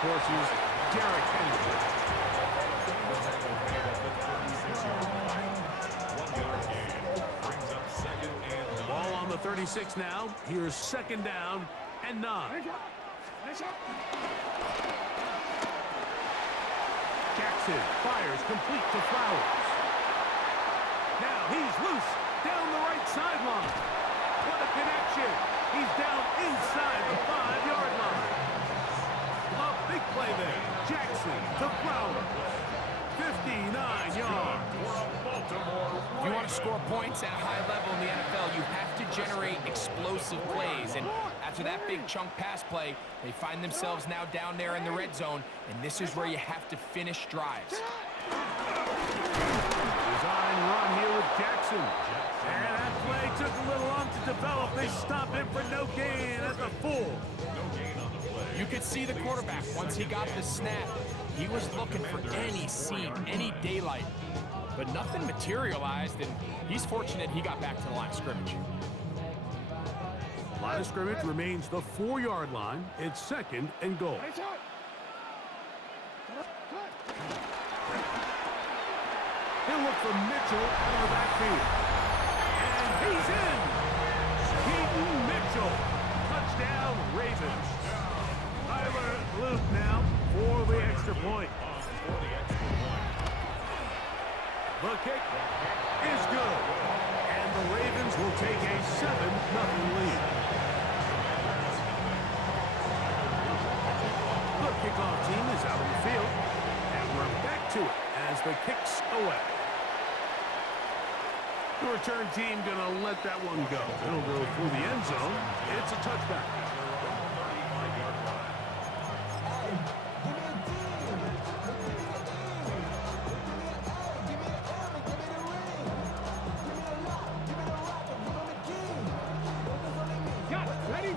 course, is Derrick Henry. Ball on the 36 now. Here's second down and 9. Jackson fires complete to Flowers. Now he's loose down the right sideline. What a connection. He's down inside the 5-yard line. A big play there. Jackson to Flowers. 59 yards. If you want to score points at a high level in the NFL, you have to generate explosive plays. And after that big chunk pass play, they find themselves now down there in the red zone, and this is where you have to finish drives. Design run here with Jackson. And that play took a little long to develop. They stop him for no gain at the full. You could see the quarterback, once he got the snap, he was looking for any seam, any daylight. But nothing materialized, and he's fortunate he got back to the line of scrimmage. Line of scrimmage remains the 4-yard line. It's second and goal. He'll look for Mitchell out of the backfield. And he's in! Keaton Mitchell. Touchdown, Ravens. Tyler Luke now for the extra point. The kick is good. And the Ravens will take a 7-0 lead. The kickoff team is out on the field. And we're back to it as the kick's away. The return team gonna let that one go. It'll go through the end zone. It's a touchback.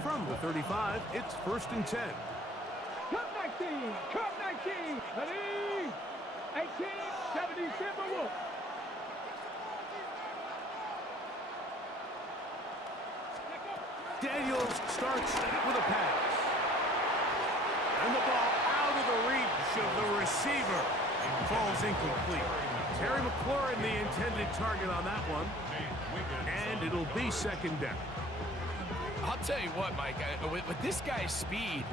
From the 35, it's 1st and 10. Cut 19, cut 19, ready, 18, 77 Wolf. Daniels starts with a pass. And the ball out of the reach of the receiver. Falls incomplete. Terry McLaurin, the intended target on that one. And it'll be second down. I'll tell you what, Mike, with this guy's speed,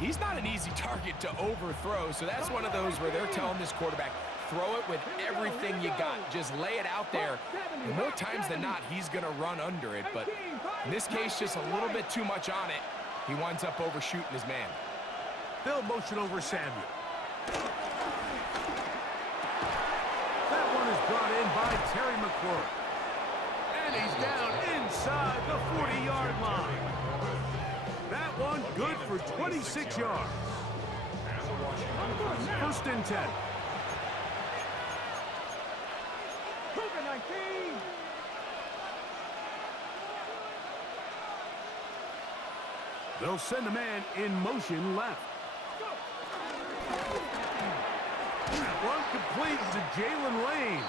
he's not an easy target to overthrow. So that's one of those where they're telling this quarterback, throw it with everything you got. Just lay it out there. And more times than not, he's going to run under it. But in this case, just a little bit too much on it. He winds up overshooting his man. They'll motion over Samuel. That one is brought in by Terry McLaurin. And he's down inside the 40-yard line. That one good for 26 yards. 1st and 10. They'll send a man in motion left. That one complete to Jalen Lane.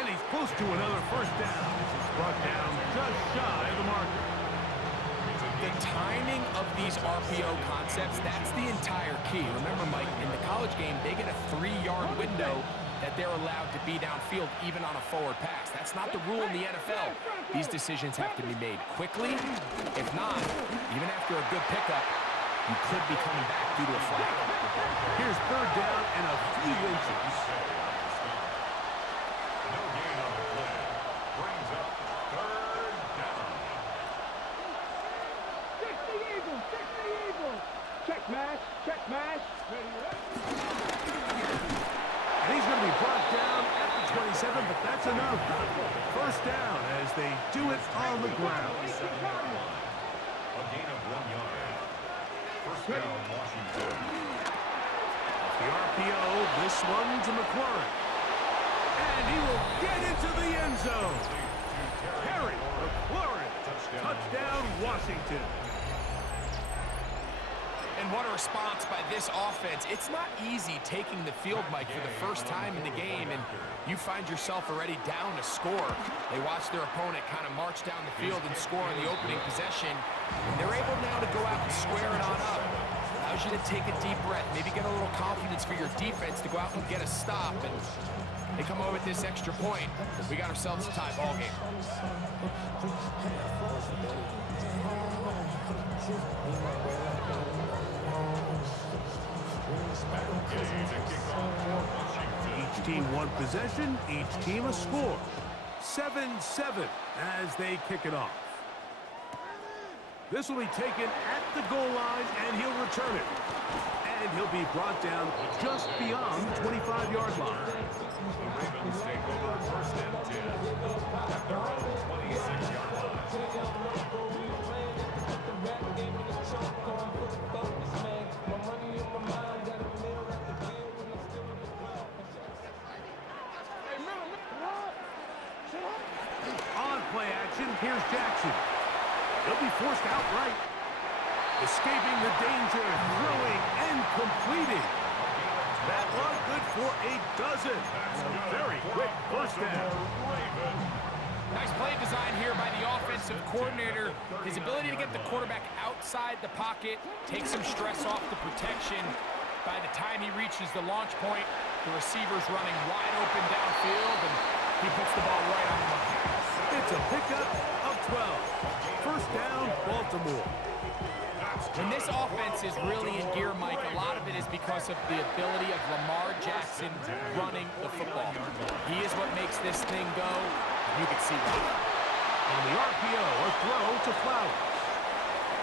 And he's close to another 1st down. He's brought down just shy of the marker. The timing of these RPO concepts, that's the entire key. Remember, Mike, in the college game, they get a 3-yard window that they're allowed to be downfield even on a forward pass. That's not the rule in the NFL. These decisions have to be made quickly. If not, even after a good pickup, you could be coming back due to a flag. Here's 3rd down and a few inches. Check mash. And he's going to be brought down at the 27, but that's enough. 1st down as they do it on the ground. A gain of 1 yard. 1st down, Washington. The RPO, this one to McLaurin. And he will get into the end zone. Terry McLaurin. Touchdown, Washington. And what a response by this offense. It's not easy taking the field, Mike, for the first time in the game, and you find yourself already down a score. They watch their opponent kind of march down the field and score on the opening possession, and they're able now to go out and square it on up. Now, allows you to take a deep breath, maybe get a little confidence for your defense to go out and get a stop. And they come over with this extra point. We got ourselves a tie ball game. Each team one possession, each team a score. 7-7 as they kick it off. This will be taken at the goal line, and he'll return it. And he'll be brought down just beyond the 25-yard line. The Ravens take over first and 10 at their own 26-yard line. On play action, here's Jackson. He'll be forced outright. Escaping the danger, throwing and completing. That one good for a dozen. A very quick first down. Nice play design here by the offensive coordinator. His ability to get the quarterback outside the pocket, take some stress off the protection. By the time he reaches the launch point, the receiver's running wide open downfield, and he puts the ball right on the money. It's a pickup of 12. First down, Baltimore. When this offense is really in gear, Mike, a lot of it is because of the ability of Lamar Jackson running the football. He is what makes this thing go. You can see why. On the RPO, a throw to Flowers.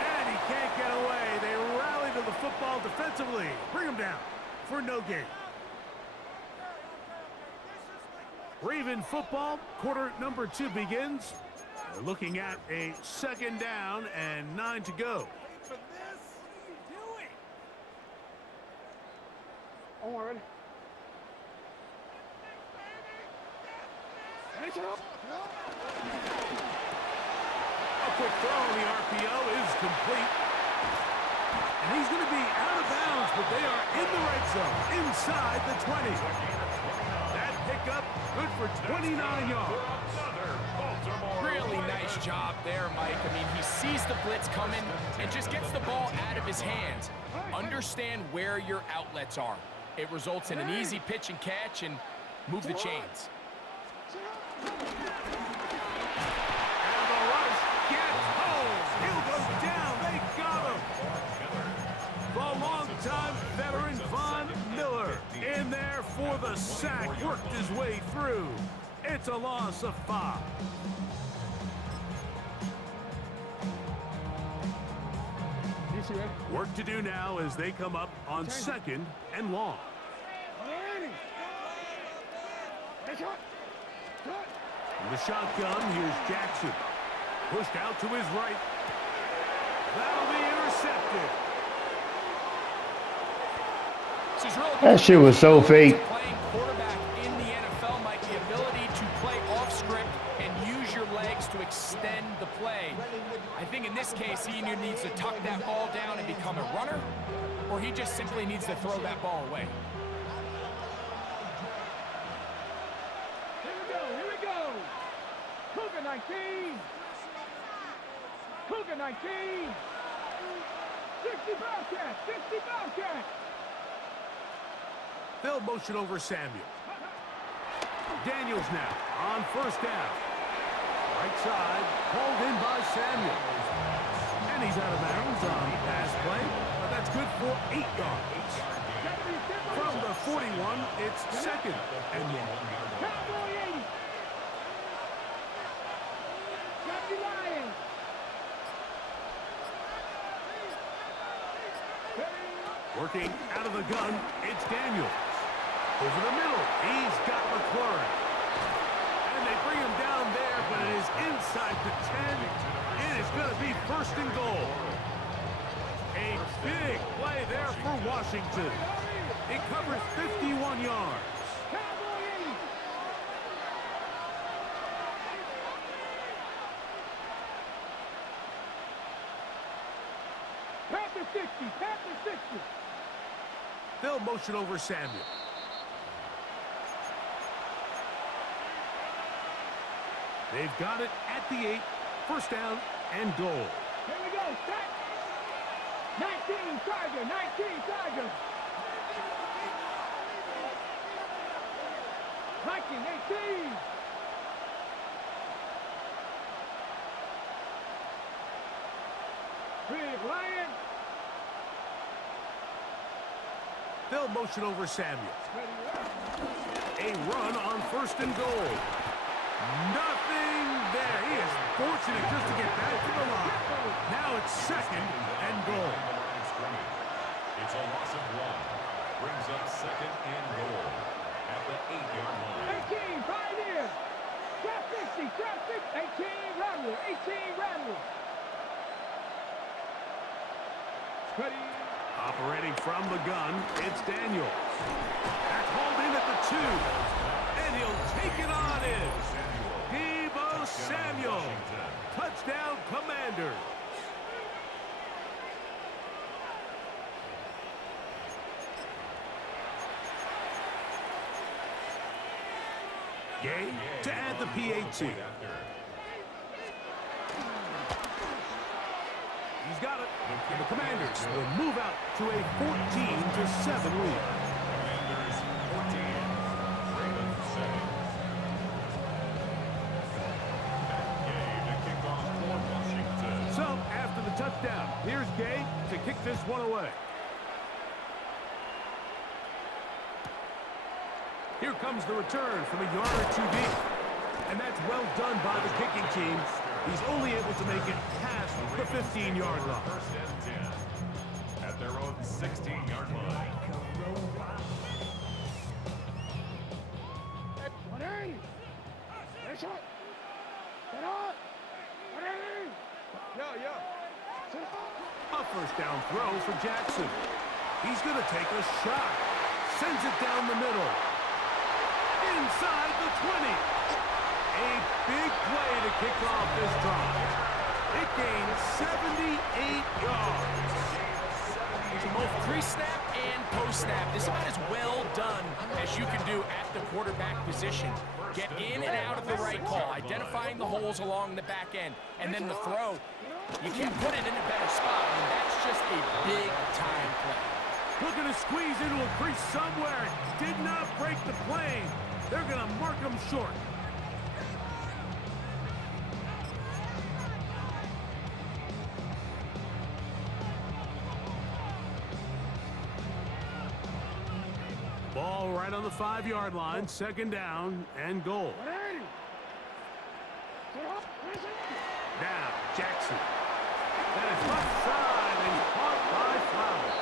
And he can't get away. They rally to the football defensively. Bring him down for no gain. Raven football, quarter number 2 begins. We're looking at a second down and 9 to go. On. A quick throw on the RPO is complete. And he's going to be out of bounds, but they are in the right zone, inside the 20. That pickup, good for 29 yards. Really nice job there, Mike. I mean, he sees the blitz coming and just gets the ball out of his hands. Understand where your outlets are. It results in an easy pitch and catch and move the chains. And the rush gets home. He'll go down. They got him. The longtime veteran Von Miller in there for the sack. Worked his way through. It's a loss of 5. Work to do now as they come up on second and long. In the shotgun, here's Jackson. Pushed out to his right. That'll be intercepted. That shit was so fake. Playing quarterback in the NFL, Mike, the ability to play off script and use your legs to extend the play. I think in this case, he either needs to tuck that ball down and become a runner, or he just simply needs to throw that ball away. Here we go. Cougar 19. Cougar 19. 60 Bobcats. 60 Bobcats. They'll motion over Samuel. Daniels now on first down. Right side, pulled in by Samuel. And he's out of bounds on pass play. But that's good for 8 yards. From the 41, it's second and 1. Cowboy 80. Johnny Lions. Working out of the gun, it's Daniels. Over the middle, he's got McLaurin. And they bring him down there, but it is inside the 10. It is going to be first and goal. A big play there for Washington. It covers 51 yards. Cowboy 80. Panther 60. Panther 60. They'll motion over Samuel. They've got it at the 8. First down and goal. Here we go. Set. 19, Tiger, 19, Tiger. Viking, 18. Big Lion. They'll motion over Samuel. A run on 1st and goal. Nothing there. He is fortunate just to get back to the line. Now it's 2nd and goal. It's a loss of 1. Brings up 2nd and goal at the 8-yard line. 18, Pioneer. Trap 60, trap 60. 18, Rattler, 18, Rattler. Ready. Operating from the gun, it's Daniels. That's hauled in at the 2. And he'll take it on in. Deebo Samuel. Touchdown, Commanders. Gay to add the PAT. He's got it. And the Commanders will move out to a 14-7 lead. Commanders 14, Ravens 7. Gay to kick off for Washington. So, after the touchdown, here's Gay to kick this one away. Here comes the return from a yard or 2 deep. And that's well done by the kicking team. He's only able to make it past the 15-yard line. 1st and 10 at their own 16-yard line. 180. Get shot. Get up. 180. Yeah. A 1st down throw for Jackson. He's going to take a shot. Sends it down the middle. Inside the 20. A big play to kick off this drive. It gained 78 yards. Both pre-snap and post-snap. This is about as well done as you can do at the quarterback position. Get in and out of the right call, identifying the holes along the back end, and then the throw. You can't put it in a better spot. I mean, that's just a big-time play. Looking to squeeze into a crease somewhere. Did not break the plane. They're going to mark him short. Ball right on the 5-yard line. 2nd down and goal. 180. Now, Jackson. That is left side and caught by Flowers.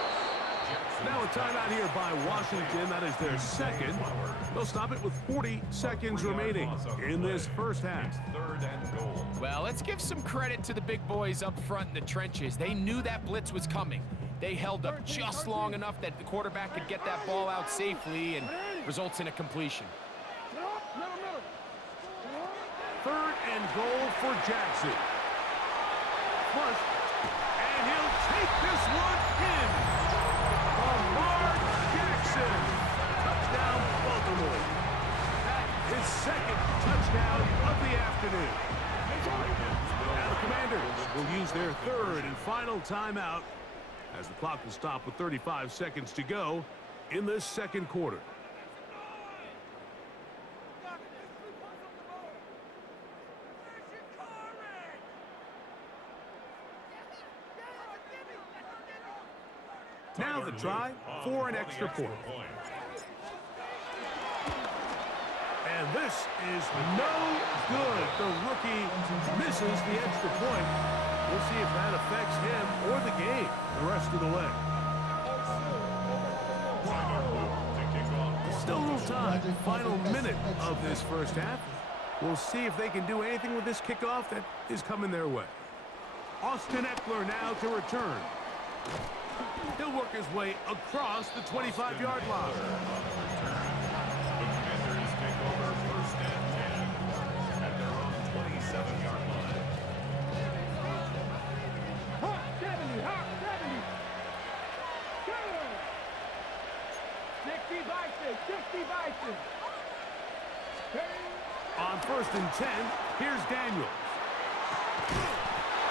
Now a timeout here by Washington. That is their 2nd. They'll stop it with 40 seconds remaining in this 1st half. 3rd and goal. Well, let's give some credit to the big boys up front in the trenches. They knew that blitz was coming. They held up just long enough that the quarterback could get that ball out safely and results in a completion. 3rd and goal for Jackson. Flushed, and he'll take this one in. Lamar Jackson. Touchdown, Baltimore. That is 2nd touchdown of the afternoon. Now the Commanders will use their 3rd and final timeout as the clock will stop with 35 seconds to go in this 2nd quarter. Now the try for an extra point. And this is no good. The rookie misses the extra point. We'll see if that affects him or the game the rest of the way. Still a little time. Final minute of this 1st half. We'll see if they can do anything with this kickoff that is coming their way. Austin Eckler now to return. He'll work his way across the 25-yard line. The Commanders take over 1st and 10 at their own 27-yard line. Hawk 70, Hawk 70. Good. 60 Bison, 60 Bison. On 1st and 10, here's Daniels.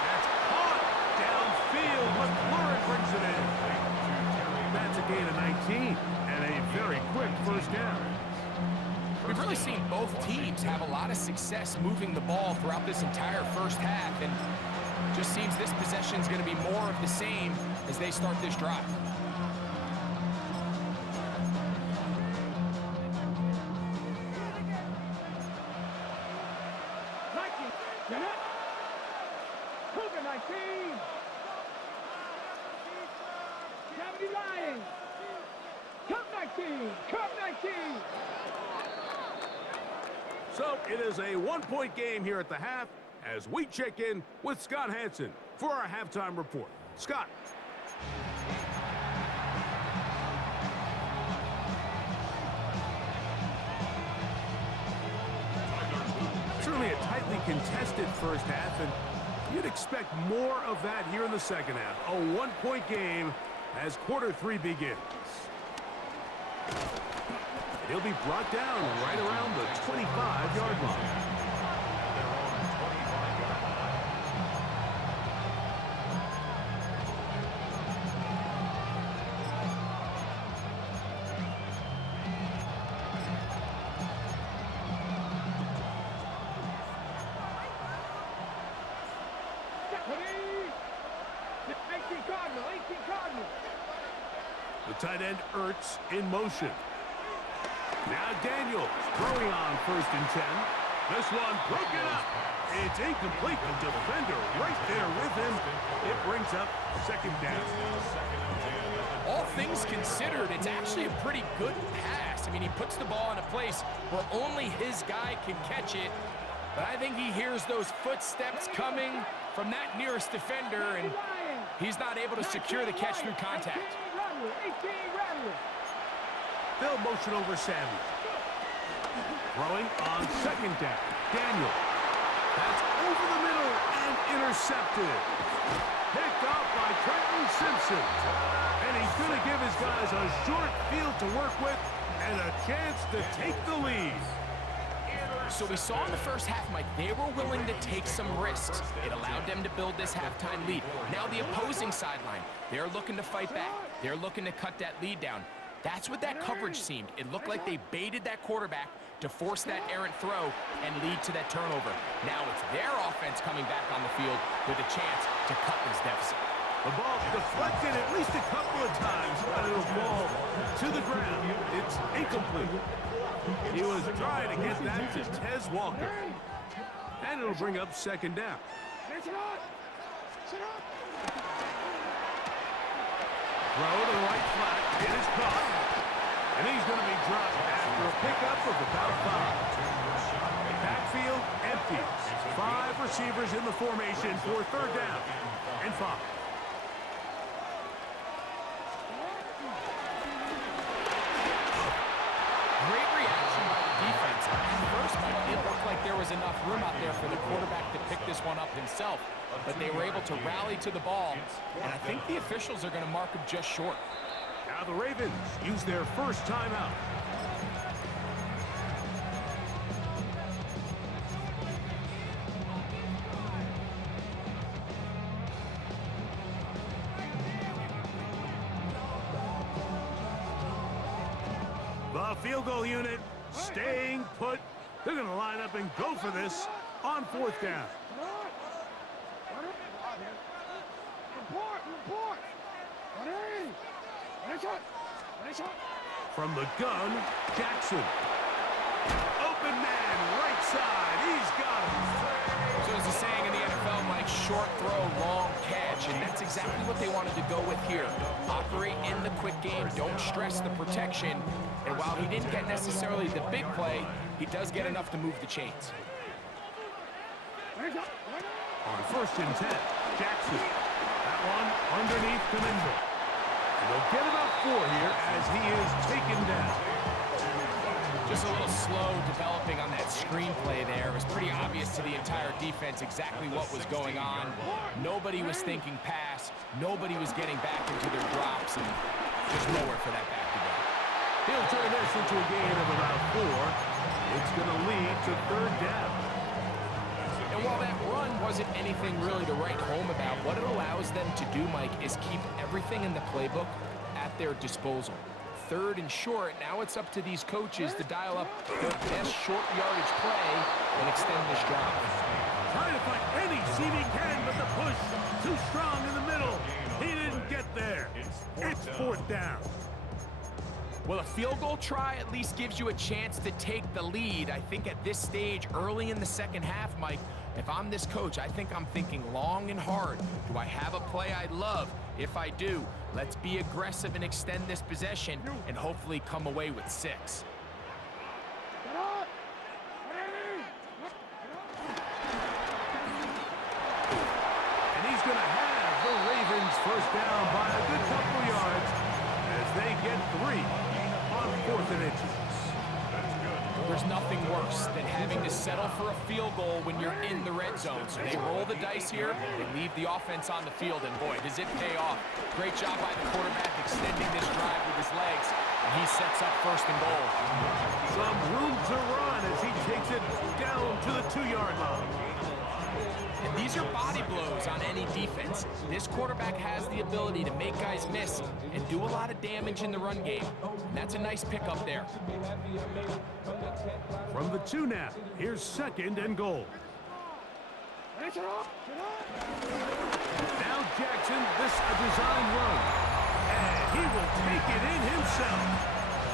That's caught downfield. McLaurin brings team, and a very quick first down. We've really seen both teams have a lot of success moving the ball throughout this entire first half, and just seems this possession is going to be more of the same as they start this drive. So it is a one-point game here at the half as we check in with Scott Hansen for our halftime report. Scott. Certainly a tightly contested first half, and you'd expect more of that here in the second half. A one-point game as quarter three begins. He'll be brought down right around the 25-yard line. The tight end Ertz in motion. Now Daniels throwing on 1st and 10. This one broken up. It's incomplete. The defender right there with him. It brings up 2nd down. All things considered, it's actually a pretty good pass. I mean, he puts the ball in a place where only his guy can catch it. But I think he hears those footsteps coming from that nearest defender, and he's not able to secure the catch through contact. They'll motion over Sammy. Throwing on 2nd down. Daniel. That's over the middle and intercepted. Picked off by Trenton Simpson. And he's going to give his guys a short field to work with and a chance to take the lead. So we saw in the first half, Mike, they were willing to take some risks. It allowed them to build this halftime lead. Now the opposing sideline, they're looking to fight back. They're looking to cut that lead down. That's what that coverage seemed. It looked like they baited that quarterback to force that errant throw and lead to that turnover. Now it's their offense coming back on the field with a chance to cut this deficit. The ball deflected at least a couple of times, but it'll fall to the ground. It's incomplete. He was trying to get that to Tez Walker. And it'll bring up 2nd down. Throw to the right flat. It is caught. And he's going to be dropped after a pickup of about 5. Backfield empty. 5 receivers in the formation for 3rd down and 5. Great reaction by the defense. At first, Mike, it looked like there was enough room out there for the quarterback to pick this one up himself. But they were able to rally to the ball, and I think the officials are going to mark him just short. Now the Ravens use their first timeout. The field goal unit staying put. They're going to line up and go for this on 4th down. From the gun, Jackson. Open man, right side. He's got him. So as the saying in the NFL, Mike, short throw, long catch, and that's exactly what they wanted to go with here. Operate in the quick game, don't stress the protection, and while he didn't get necessarily the big play, he does get enough to move the chains. On 1st and 10, Jackson. That one underneath Domingo. And they'll get about 4 here as he is taken down. Just a little slow developing on that screenplay there. It was pretty obvious to the entire defense exactly what was going on. Nobody was thinking pass. Nobody was getting back into their drops, and there's nowhere for that back to go. He'll turn this into a gain of about 4. It's going to lead to 3rd down. And while that run wasn't anything really to write home about, what it allows them to do, Mike, is keep everything in the playbook at their disposal. 3rd and short. Now it's up to these coaches to dial up their best short yardage play and extend this drive. Trying to find any seam he can, but the push too strong in the middle. He didn't get there. It's 4th down. Well, a field goal try at least gives you a chance to take the lead. I think at this stage, early in the second half, Mike, if I'm this coach, I think I'm thinking long and hard. Do I have a play I love? If I do, let's be aggressive and extend this possession and hopefully come away with 6. And he's going to have the Ravens first down by a good couple of yards as they get 3 on 4th and inches. There's nothing worse than having to settle for a field goal when you're in the red zone. So they roll the dice here, they leave the offense on the field, and boy, does it pay off. Great job by the quarterback extending this drive with his legs, and he sets up 1st and goal. Some room to run as he takes it down to the 2-yard line. And these are body blows on any defense. This quarterback has the ability to make guys miss and do a lot of damage in the run game. And that's a nice pickup there. From the 2 now, here's 2nd and goal. Now Jackson, this a design run. And he will take it in himself.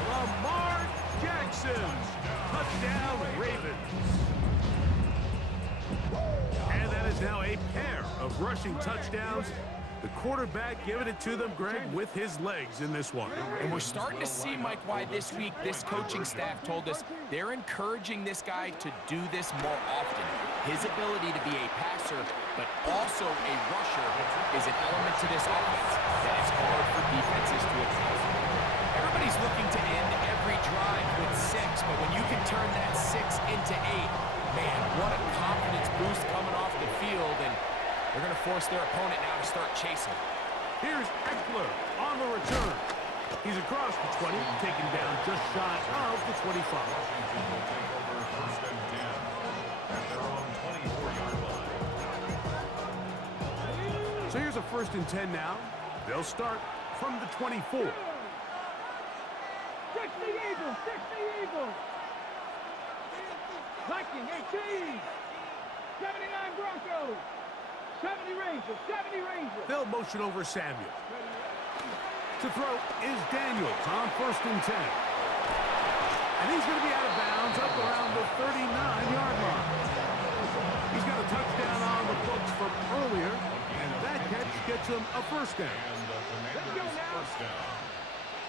Lamar Jackson. Touchdown, Ravens. And that is now a pair of rushing touchdowns. The quarterback giving it to them, Greg, with his legs in this one. And we're starting to see, Mike, why this week this coaching staff told us they're encouraging this guy to do this more often. His ability to be a passer, but also a rusher, is an element to this offense that is hard for defenses to attack. Everybody's looking to end every drive with 6, but when you can turn that 6 into 8, man, what a confidence boost coming off the field, and they're going to force their opponent now to start chasing. Here's Eckler on the return. He's across the 20, taken down just shy of the 25. So here's a 1st and 10 now. They'll start from the 24. 60 Eagles, 60 Eagles. Viking 18. 79 Broncos. 70 Rangers, 70 Rangers. They'll motion over Samuel. To throw is Daniels on 1st and 10. And he's going to be out of bounds up around the 39-yard line. He's got a touchdown on the books from earlier, and that catch gets him a 1st down. Let's go now.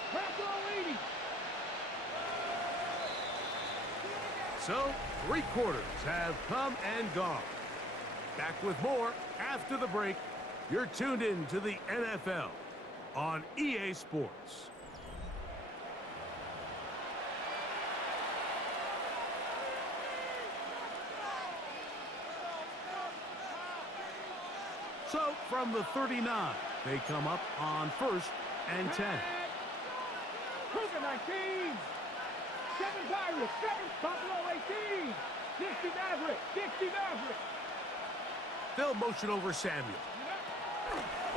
Press all 80. So, 3 quarters have come and gone. Back with more after the break. You're tuned in to the NFL on EA Sports. So, from the 39, they come up on 1st and 10. Cougar 19. 7 Pirates, 7 Buffalo 18. 60 Maverick, 60 Maverick. They'll motion over Samuel.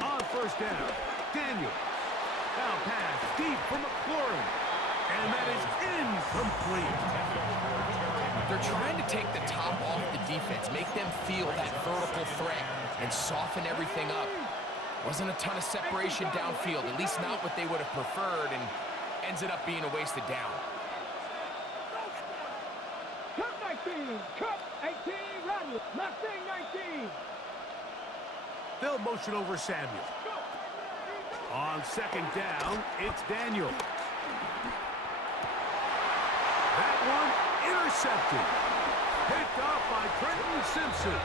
On 1st down, Daniels. Now pass deep for McLaurin. And that is incomplete. They're trying to take the top off the defense, make them feel that vertical threat, and soften everything up. Wasn't a ton of separation downfield, at least not what they would have preferred, and ends it up being a wasted down. Cup 19, Cup 18, Rattler, Mustang 19. They'll motion over Samuel. On 2nd down, it's Daniels. That one intercepted. Picked off by Trenton Simpson.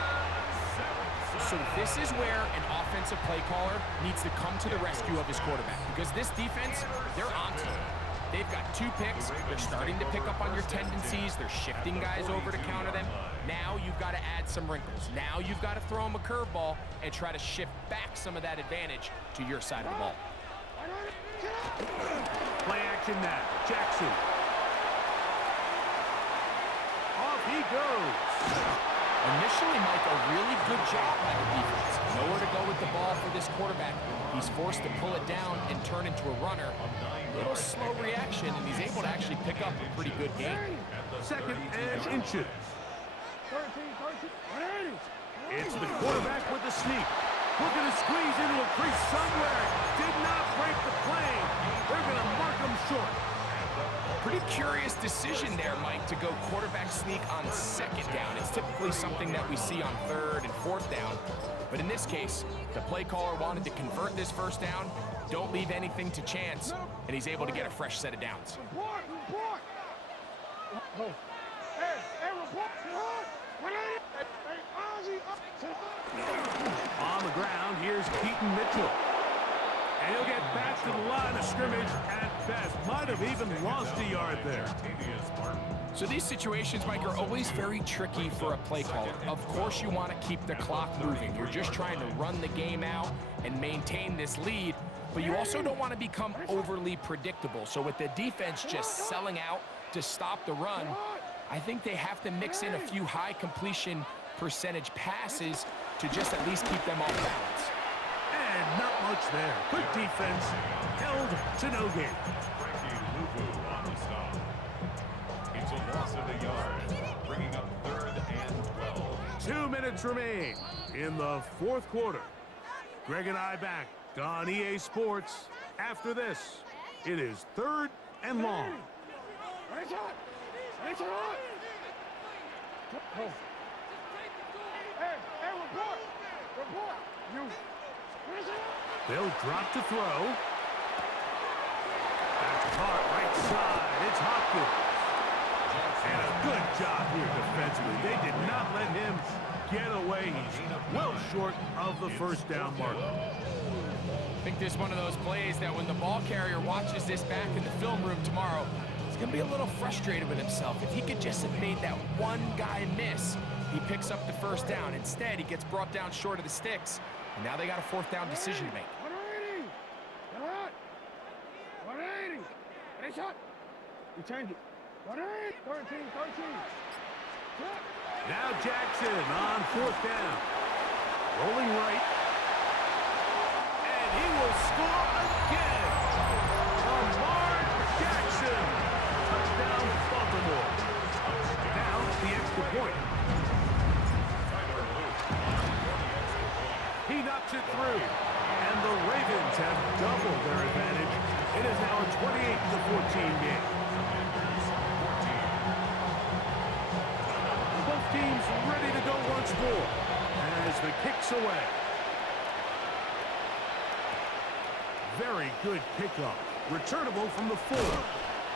So this is where an offensive play caller needs to come to the rescue of his quarterback, because this defense, they're onto him. They've got 2 picks. They're starting to pick up on your tendencies. They're shifting guys over to counter them. Now you've got to add some wrinkles. Now you've got to throw them a curveball and try to shift back some of that advantage to your side of the ball. Play action now. Jackson. Off he goes. Initially, Mike, a really good job by the defense. No Nowhere to go with the ball for this quarterback. He's forced to pull it down and turn into a runner. A little slow reaction, and he's able to actually pick up a pretty good game. Second and inches. It's the quarterback with the sneak. Looking to squeeze into a crease somewhere. Did not break the plane. They're going to mark him short. Pretty curious decision there, Mike, to go quarterback sneak on second down. It's typically something that we see on third and fourth down. But in this case, the play caller wanted to convert this first down, don't leave anything to chance, and he's able to get a fresh set of downs. On the ground, here's Keaton Mitchell. And he'll get back to the line of scrimmage at best. Might have even lost a yard there. So these situations, Mike, are always very tricky for a play caller. Of course you want to keep the clock moving. You're just trying to run the game out and maintain this lead, but you also don't want to become overly predictable. So with the defense just selling out to stop the run, I think they have to mix in a few high completion percentage passes to just at least keep them off balance. And not much there. Good defense, held to no gain. On the stop. It's a loss of a yard, bringing up 3rd and 12. 2 minutes remain in the fourth quarter. Greg and I back on EA Sports. After this, it is 3rd and long. They'll drop to throw. That's caught right side. It's Hopkins. And a good job here defensively. They did not let him get away. He's well short of the first down marker. I think this is one of those plays that when the ball carrier watches this back in the film room tomorrow, he's going to be a little frustrated with himself. If he could just have made that one guy miss, he picks up the first down. Instead, he gets brought down short of the sticks, and now they got a fourth down decision to make. 180. Nice shot. You turned it. 13. Now Jackson on fourth down. Rolling right. And he will score again. Lamar Jackson. Touchdown, Baltimore. Now the extra point. He knocks it through. And the Ravens have doubled their advantage. It is now a 28-14 game. Both teams ready to go once more as the kick's away. Very good kickoff. Returnable from the 4.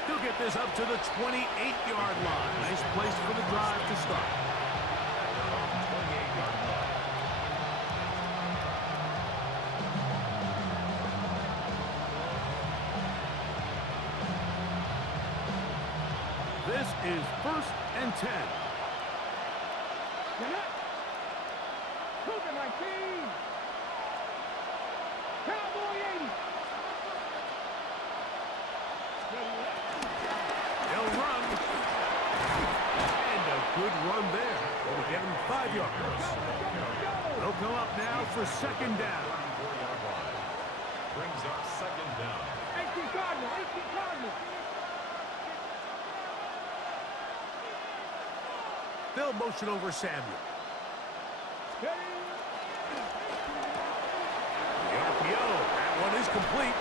He'll get this up to the 28-yard line. Nice place for the drive to start. This is 1st and 10. Cougar 19. Cowboy 80. They'll run. And a good run there. It'll get him 5 yards. They'll come up now for second down. Brings up second down. 18 Cardinals. They'll motion over Samuel. The RPO, that one is complete.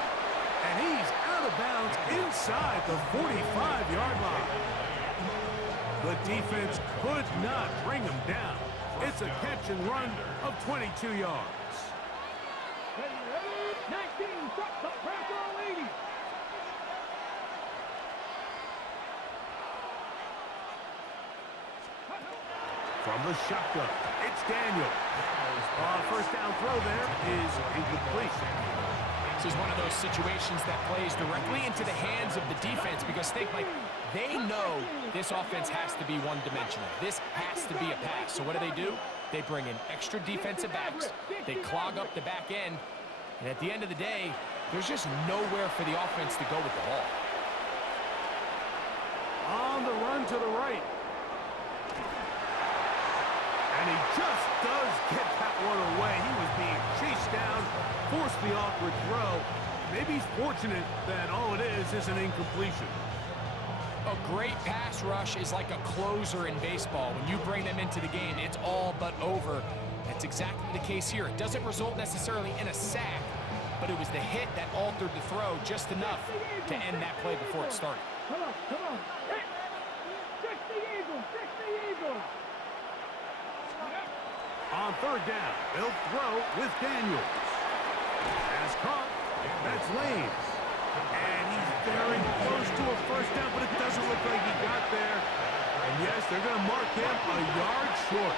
And he's out of bounds inside the 45-yard line. The defense could not bring him down. It's a catch and run of 22 yards. 19, drop, pressure 80. From the shotgun, it's Daniel. First down throw there is incomplete. This is one of those situations that plays directly into the hands of the defense because they know this offense has to be one-dimensional. This has to be a pass. So what do? They bring in extra defensive backs. They clog up the back end. And at the end of the day, there's just nowhere for the offense to go with the ball. On the run to the right. And he just does get that one away. He was being the awkward throw. Maybe he's fortunate that all it is an incompletion. A great pass rush is like a closer in baseball. When you bring them into the game, it's all but over. That's exactly the case here. It doesn't result necessarily in a sack, but it was the hit that altered the throw just enough to end that play before it started. Come on, come on. Hit. Fix the Eagles, fix the Eagles. On third down, they'll throw with Daniels. As caught, that's Lanes. And he's very close to a first down, but it doesn't look like he got there. And yes, they're going to mark him a yard short.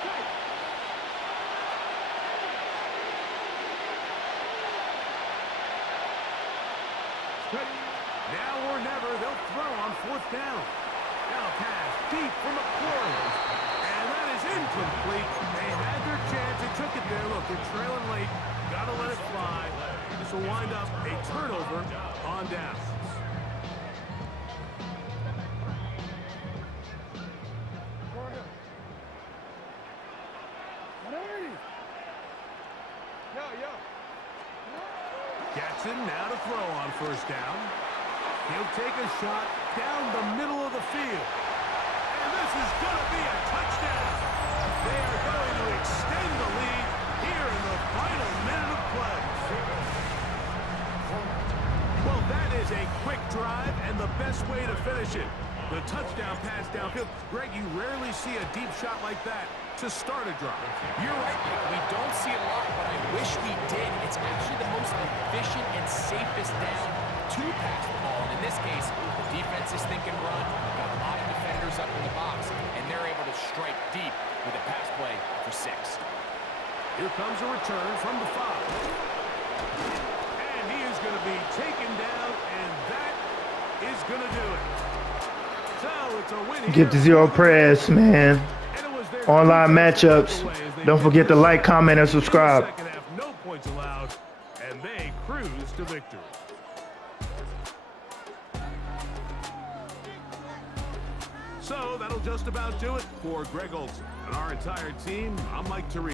Now or never, they'll throw on fourth down. Now pass deep from McCoy. And that is incomplete. They had their chance. They took it there. Look, they're trailing late. Got to let it fly. This will wind up a turnover on down. Jackson now to throw on first down. He'll take a shot down the middle of the field. And this is going to be a touchdown. They are going to extend the lead here in the final minute of play. Well, that is a quick drive and the best way to finish it. The touchdown pass downfield. Greg, you rarely see a deep shot like that to start a drive. You're right, Mike. We don't see a lot, but I wish we did. It's actually the most efficient and safest down to pass the ball. And in this case, the defense is thinking run, got a lot of defenders up in the box, and they're able to strike deep with a pass play for 6. Here comes a return from the 5. And he is going to be taken down, and that is going to do it. So it's a win here. Get the zero press, man. Online matchups. Don't forget to like, comment, and subscribe. Second half, no points allowed, and they cruise to victory. So that'll just about do it for Greg Olson and our entire team. I'm Mike Therese.